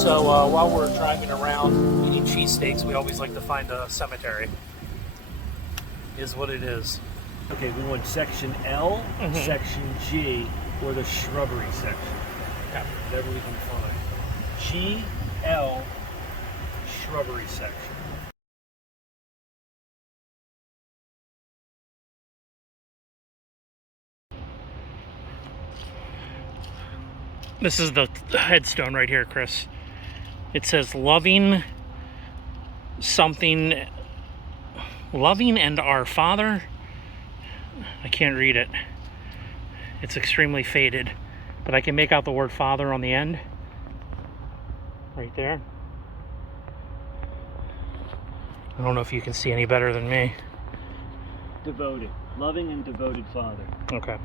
So while we're driving around eating cheesesteaks, we always like to find a cemetery. Is what it is. Okay, we want section L, section G, or the shrubbery section. Okay. Whatever we can find. G, L, shrubbery section. This is the headstone right here, Chris. It says loving something, loving and our Father. I can't read it. It's extremely faded, but I can make out the word Father on the end. Right there. I don't know if you can see any better than me. Devoted. Loving and devoted Father. Okay.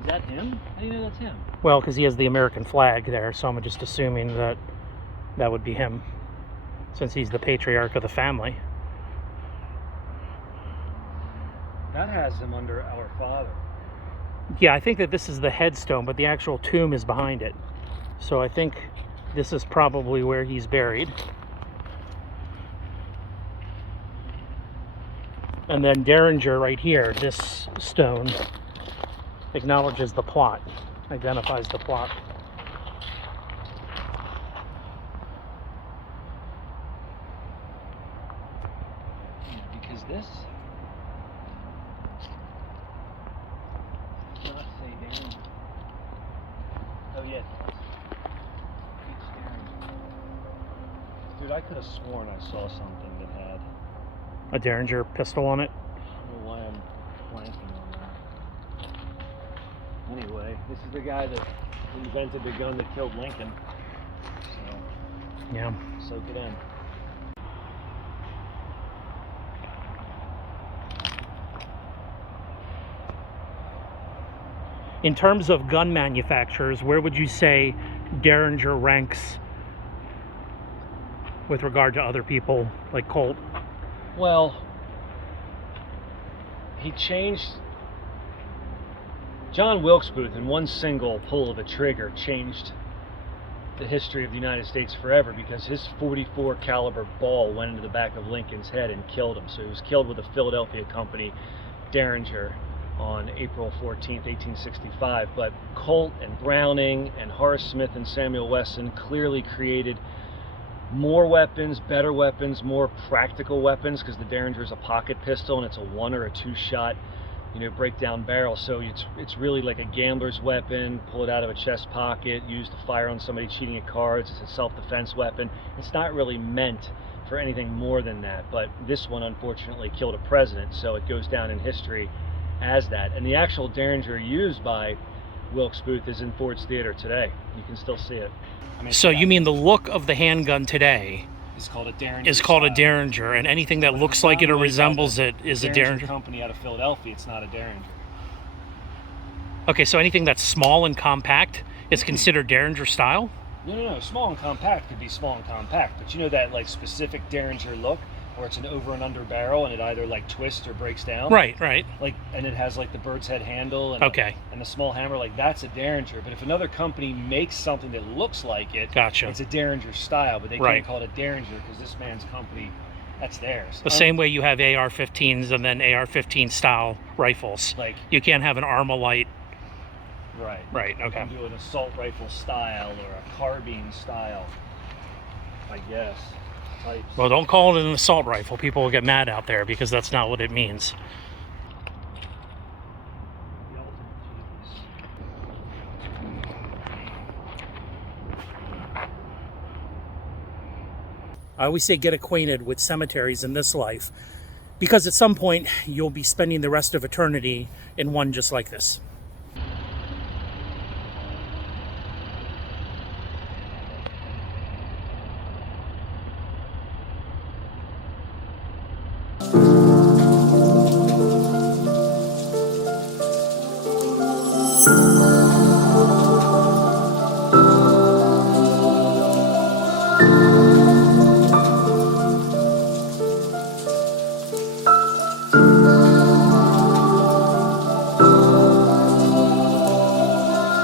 Is that him? How do you know that's him? Well, because he has the American flag there, so I'm just assuming that that would be him, since he's the patriarch of the family. That has him under our Father. Yeah, I think that this is the headstone, but the actual tomb is behind it. So I think this is probably where he's buried. And then Derringer right here, this stone, acknowledges the plot, identifies the plot. Because this does not say Derringer. Oh yeah, it does. It's Derringer. Dude, I could have sworn I saw something that had A Derringer pistol on it. I don't know why I'm blanking on that. Anyway, this is the guy that invented the gun that killed Lincoln. So, Yeah. soak it in. In terms of gun manufacturers, where would you say Derringer ranks with regard to other people like Colt? Well, he changed. John Wilkes Booth, in one single pull of a trigger, changed the history of the United States forever, because his .44 caliber ball went into the back of Lincoln's head and killed him. So he was killed with a Philadelphia company, Derringer, on April 14th, 1865. But Colt and Browning and Horace Smith and Samuel Wesson clearly created more weapons, better weapons, more practical weapons, because the Derringer is a pocket pistol and it's a 1 or a 2 shot, breakdown barrel. So it's really like a gambler's weapon. Pull it out of a chest pocket, use to fire on somebody cheating at cards. It's a self-defense weapon. It's not really meant for anything more than that. But this one unfortunately killed a president, so it goes down in history as that. And the actual Derringer used by Wilkes Booth is in Ford's Theater today. You can still see it. So you mean the look of the handgun today is called a Derringer. Is called a Derringer, and anything that looks like it or resembles it is a Derringer. Company out of Philadelphia. It's not a Derringer. Okay, so anything that's small and compact is considered Derringer style? No. Small and compact could be small and compact, but you know that like specific Derringer look, where it's an over and under barrel and it either like twists or breaks down. Right. Like, and it has like the bird's head handle and and the small hammer. Like, that's a Derringer. But if another company makes something that looks like it, gotcha, it's a Derringer style. But they can't call it a Derringer because this man's company, that's theirs. The same way you have AR-15s and then AR-15 style rifles. Like, you can't have an Armalite. Right. Okay. You can do an assault rifle style or a carbine style, I guess. Types. Well, don't call it an assault rifle. People will get mad out there because that's not what it means. I always say get acquainted with cemeteries in this life, because at some point you'll be spending the rest of eternity in one just like this.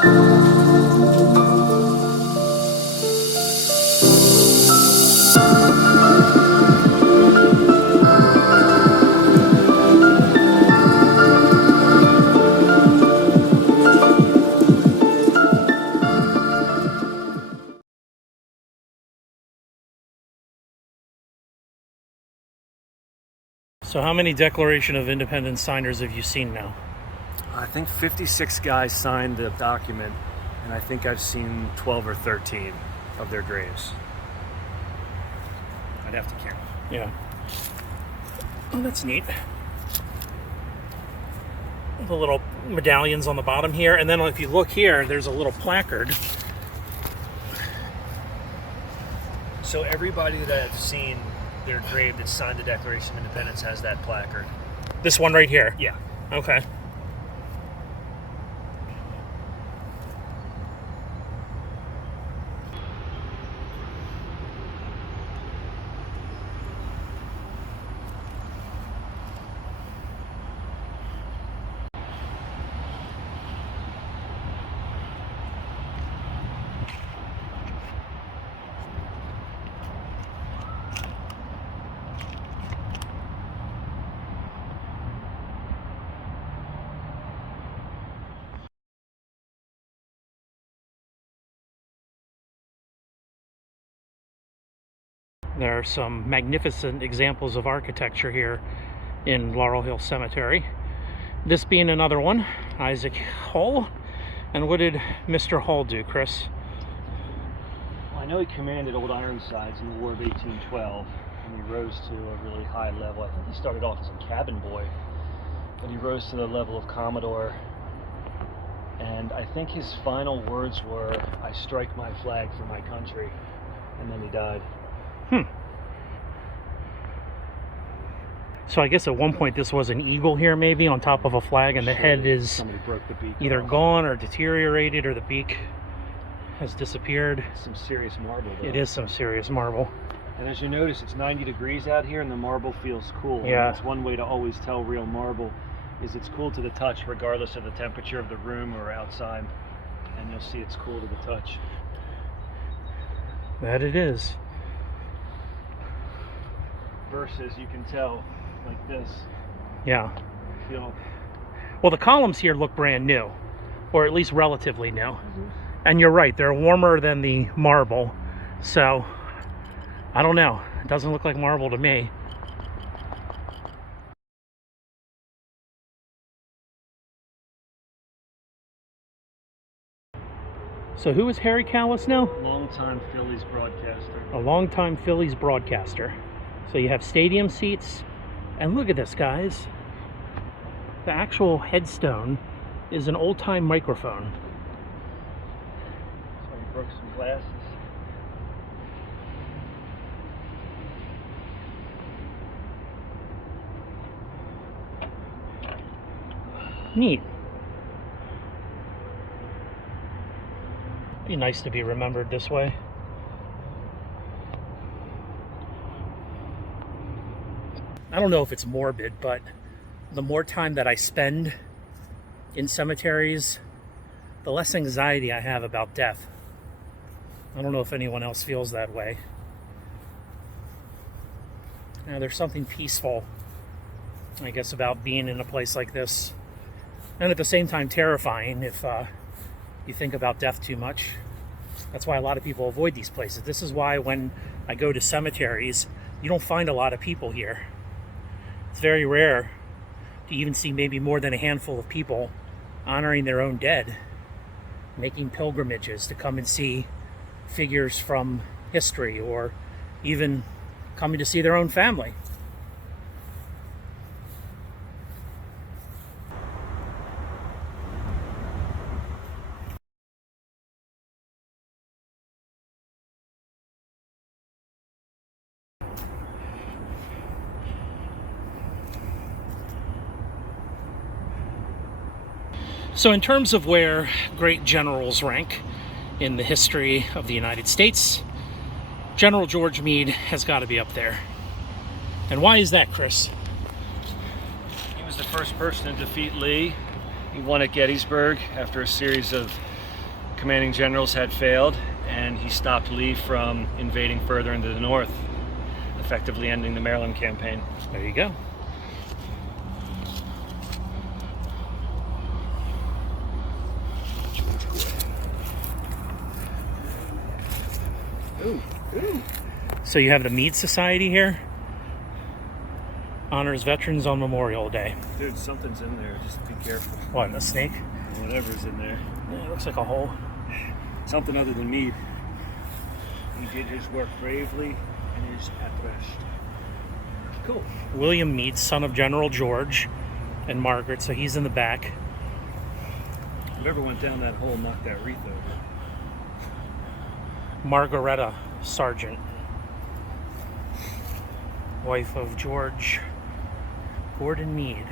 So how many Declaration of Independence signers have you seen now? I think 56 guys signed the document, and I think I've seen 12 or 13 of their graves. I'd have to count. Yeah. Oh, that's neat. The little medallions on the bottom here, and then if you look here, there's a little placard. So everybody that I've seen their grave that signed the Declaration of Independence has that placard. This one right here? Yeah. Okay. There are some magnificent examples of architecture here in Laurel Hill Cemetery. This being another one, Isaac Hull. And what did Mr. Hull do, Chris? Well, I know he commanded Old Ironsides in the War of 1812, and he rose to a really high level. I think he started off as a cabin boy, but he rose to the level of Commodore. And I think his final words were, "I strike my flag for my country," and then he died. So I guess at one point this was an eagle here maybe on top of a flag, and the head is Somebody broke the beak either off. gone or deteriorated, or the beak has disappeared. Some serious marble, though. It is some serious marble. And as you notice, it's 90 degrees out here and the marble feels cool. Yeah. And that's one way to always tell real marble, is it's cool to the touch regardless of the temperature of the room or outside. And you'll see it's cool to the touch. That it is. Versus, you can tell, like this. Yeah. Feel. Well, the columns here look brand new, or at least relatively new. And you're right, they're warmer than the marble. So, I don't know. It doesn't look like marble to me. So who is Harry Callis now? Longtime Phillies broadcaster. A longtime Phillies broadcaster. So you have stadium seats, and look at this, guys. The actual headstone is an old-time microphone. So he broke some glasses. Neat. Be nice to be remembered this way. I don't know if it's morbid, but the more time that I spend in cemeteries, the less anxiety I have about death. I don't know if anyone else feels that way. Now, there's something peaceful, I guess, about being in a place like this, and at the same time terrifying if you think about death too much. That's why a lot of people avoid these places. This is why when I go to cemeteries, you don't find a lot of people here. It's very rare to even see maybe more than a handful of people honoring their own dead, making pilgrimages to come and see figures from history, or even coming to see their own family. So in terms of where great generals rank in the history of the United States, General George Meade has got to be up there. And why is that, Chris? He was the first person to defeat Lee. He won at Gettysburg after a series of commanding generals had failed, and he stopped Lee from invading further into the north, effectively ending the Maryland campaign. There you go. Ooh, ooh. So you have the Meade Society here. Honors veterans on Memorial Day. Dude, something's in there. Just be careful. What, a snake? Whatever's in there. Yeah, it looks like a hole. Something other than Meade. He did his work bravely and is at rest. Cool. William Meade, son of General George and Margaret, so he's in the back. Whoever went down that hole knocked that wreath over. Margaretta Sargent, wife of George Gordon Meade.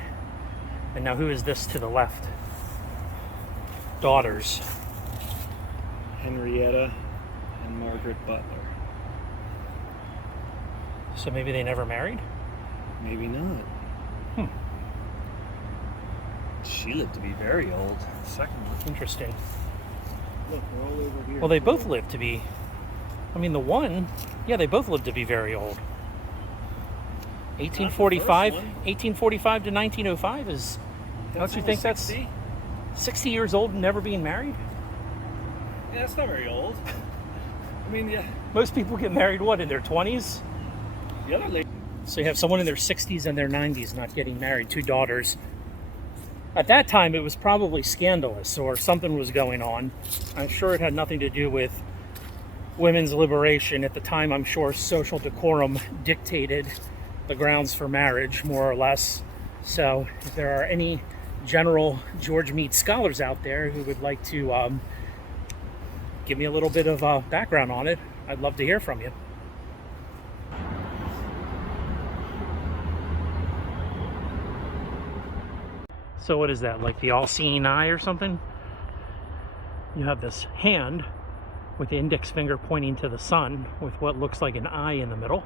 And now who is this to the left? Daughters. Henrietta and Margaret Butler. So maybe they never married? Maybe not. She lived to be very old. Second one. Interesting. Look, we're all over here. Well, they both lived to be... I mean, the one... Yeah, they both lived to be very old. 1845 to 1905 is... Don't you think that's 60 years old and never being married? Yeah, that's not very old. I mean, yeah. Most people get married, what, in their 20s? The other lady. So you have someone in their 60s and their 90s not getting married, two daughters. At that time, it was probably scandalous or something was going on. I'm sure it had nothing to do with women's liberation. At the time, I'm sure social decorum dictated the grounds for marriage, more or less. So if there are any General George Meade scholars out there who would like to give me a little bit of background on it, I'd love to hear from you. So what is that, like the all-seeing eye or something? You have this hand with the index finger pointing to the sun with what looks like an eye in the middle.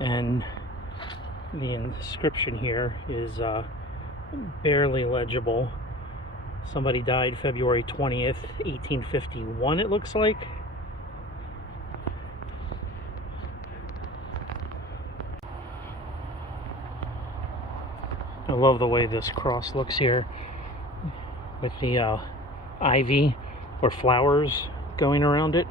And the inscription here is barely legible. Somebody died February 20th, 1851, it looks like. I love the way this cross looks here with the ivy or flowers going around it.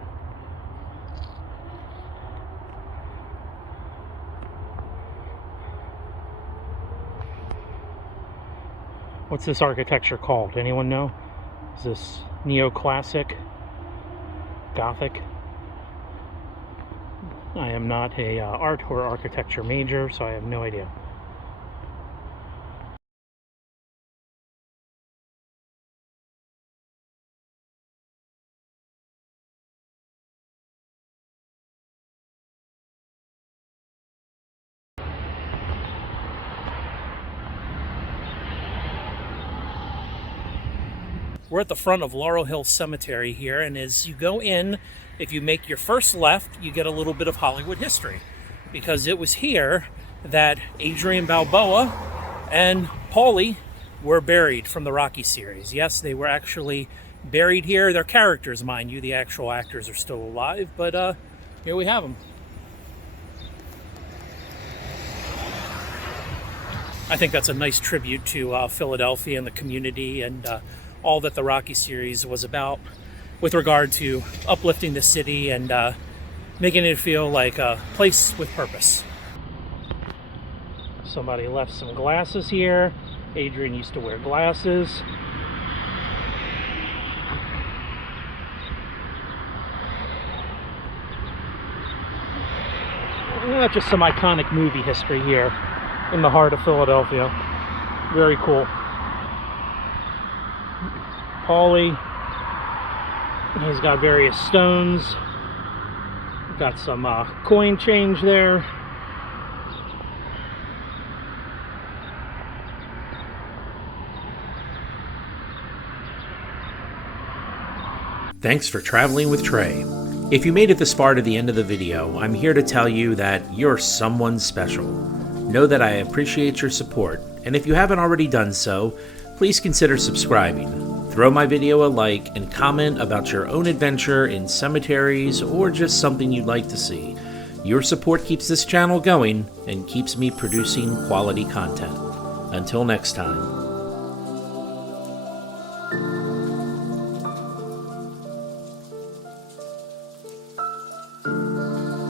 What's this architecture called? Anyone know? Is this neoclassic? Gothic? I am not a art or architecture major, so I have no idea. We're at the front of Laurel Hill Cemetery here, and as you go in, if you make your first left, you get a little bit of Hollywood history, because it was here that Adrian Balboa and Paulie were buried from the Rocky series. Yes, they were actually buried here. They're characters, mind you. The actual actors are still alive, but here we have them. I think that's a nice tribute to Philadelphia and the community and all that the Rocky series was about with regard to uplifting the city and making it feel like a place with purpose. Somebody left some glasses here. Adrian used to wear glasses. Just some iconic movie history here in the heart of Philadelphia. Very cool. Paulie, he's got various stones. Got some coin change there. Thanks for traveling with Trey. If you made it this far to the end of the video, I'm here to tell you that you're someone special. know that I appreciate your support, and if you haven't already done so, please consider subscribing. Throw my video a like and comment about your own adventure in cemeteries or just something you'd like to see. Your support keeps this channel going and keeps me producing quality content. Until next time.